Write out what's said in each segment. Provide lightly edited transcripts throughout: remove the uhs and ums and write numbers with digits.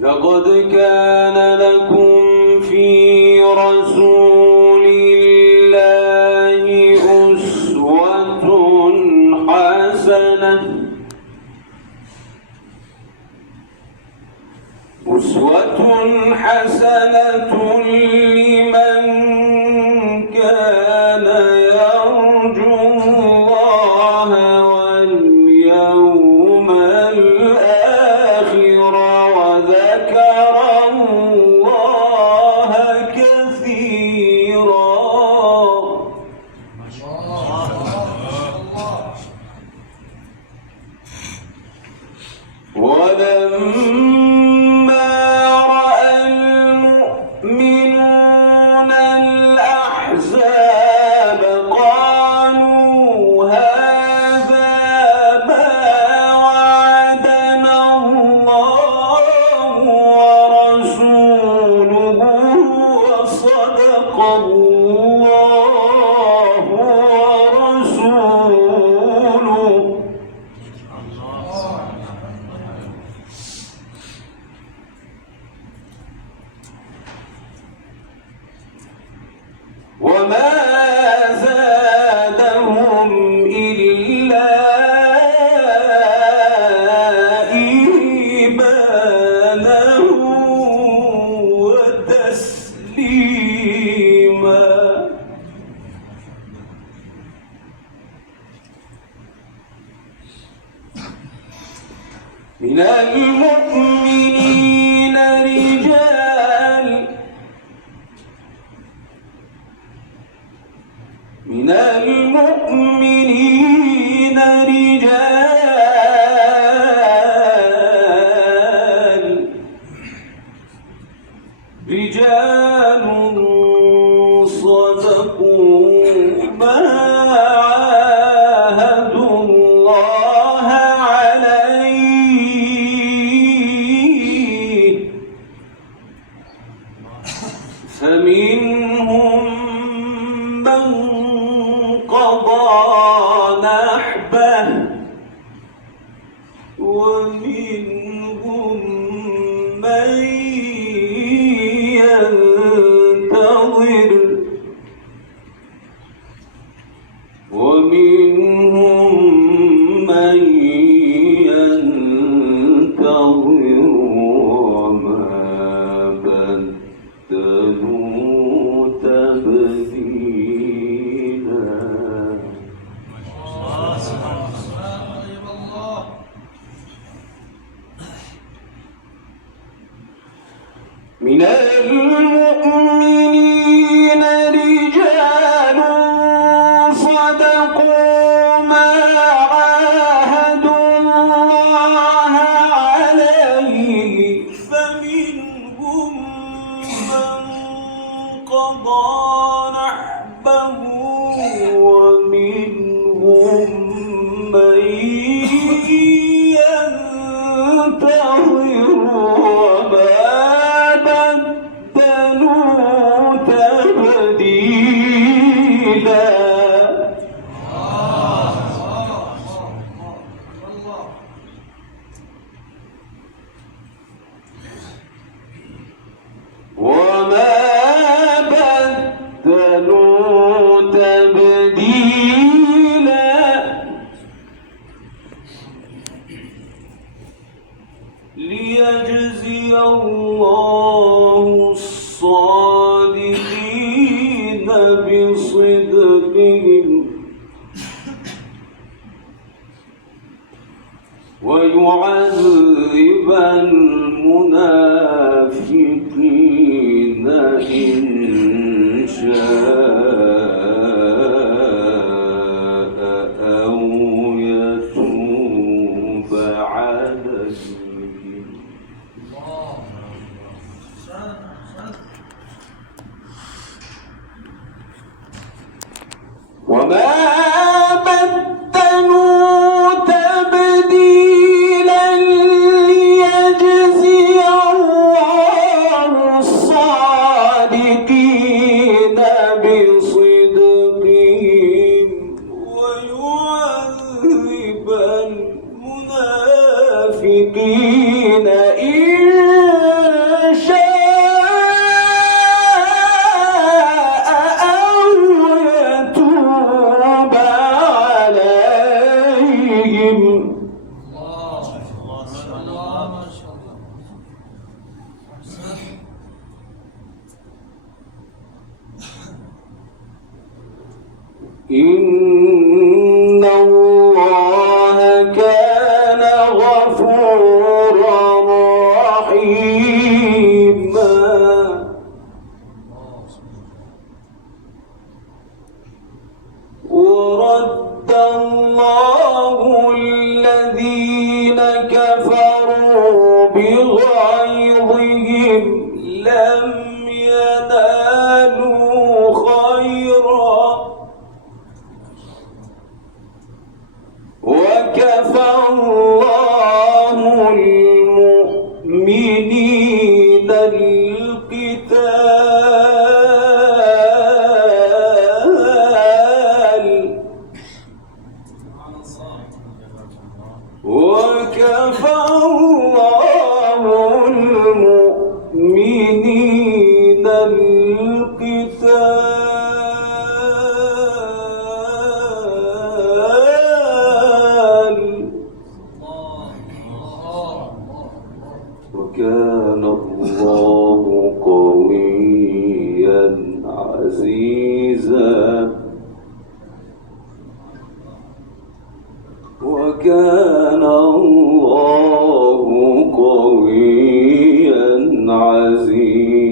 لقد كان لكم في رسول الله أسوة حسنة لمن كان يرجو الله واليوم الآخر وذكر الله كثيرا. ولما رأى المؤمنون الأحزاب قالوا هذا ما وعدنا الله ورسوله وصدق الله ورسوله. وما زادهم إلا إيمانا وتسليما. من المؤمنين رجال صدقوا ما عاهدوا الله عليه فمنهم من قضى نحبه ومنهم من ينتظر وما بدلوا تبديلا. من المؤمنين رجال صدقوا ما عاهدوا الله عليه فمنهم من قضى نحبه ومنهم من ينتظر وما بدلوا تبديلا. ليجزي الله الصادقين بصدقهم ويعذب المنافقين إن شاء أو يتوب عليهم. وما بدلوا تبديلا. ليجزي الله الصادقين بصدقهم ويعذب المنافقين إن إن الله كان غفورا رحيما ورد الله الذين كفروا بغيظهم لم ينالوا خيرا وكفى الله المؤمنين القتال وكفى الله المؤمنين القتال وكان الله قويا عزيزا وكان الله قويا عزيزا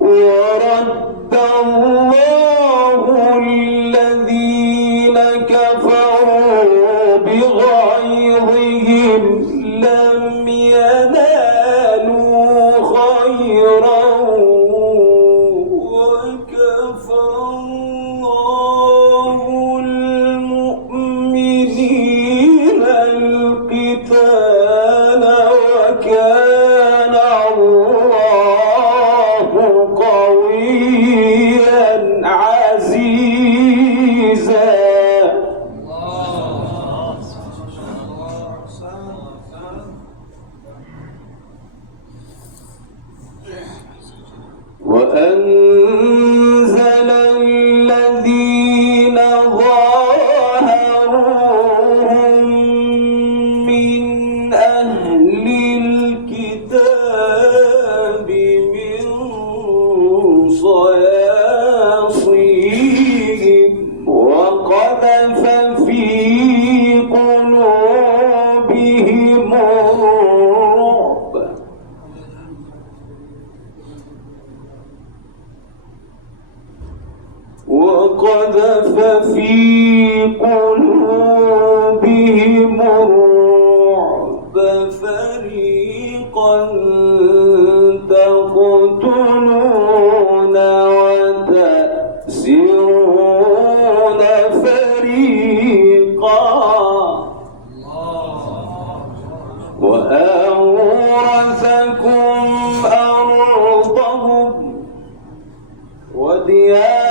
ورد الله الذين كفروا بغيظهم لم ينالوا خيرا وكفى الله المؤمنين القتال وكان الله قويا عزيزا وأنزل الذين ظاهروهم من أهل الكتاب من صياصيهم وقذف في قلوبهم الرعب وقذف في قلوبهم الرعب فريقا تقتلون وتأسرون فريقا وأورثكم أرضهم وديارهم